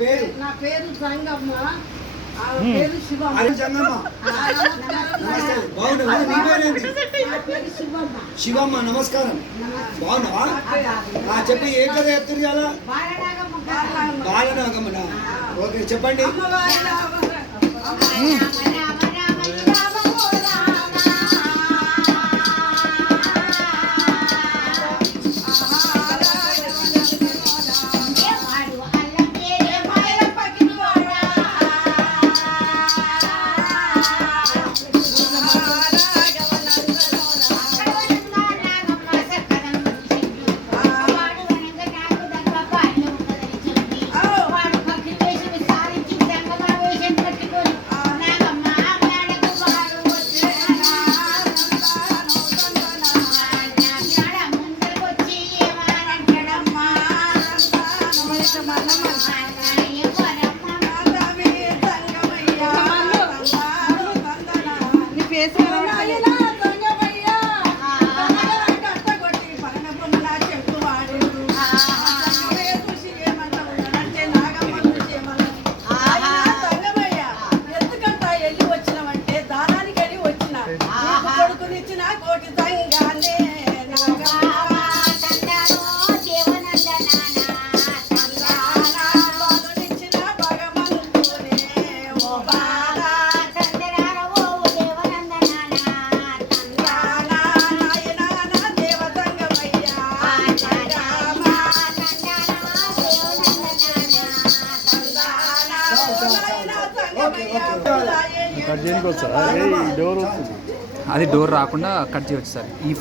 పేరు? నా పేరు సంగమ్మ. పేరు శివమ్మ. అరే సంగమ్మ. నమస్తే. బాగున్నావా? నీ పేరేంటి? నా పేరు శివమ్మ. శివమ్మ నమస్కారం. బాగున్నావా? చెప్పి ఏ కథ చెప్తారు కదా? బాలనాగమ్మన. ఓకే చెప్పండి. అది డోర్ రాకుండా కట్ చేయవచ్చు సార్. ఈ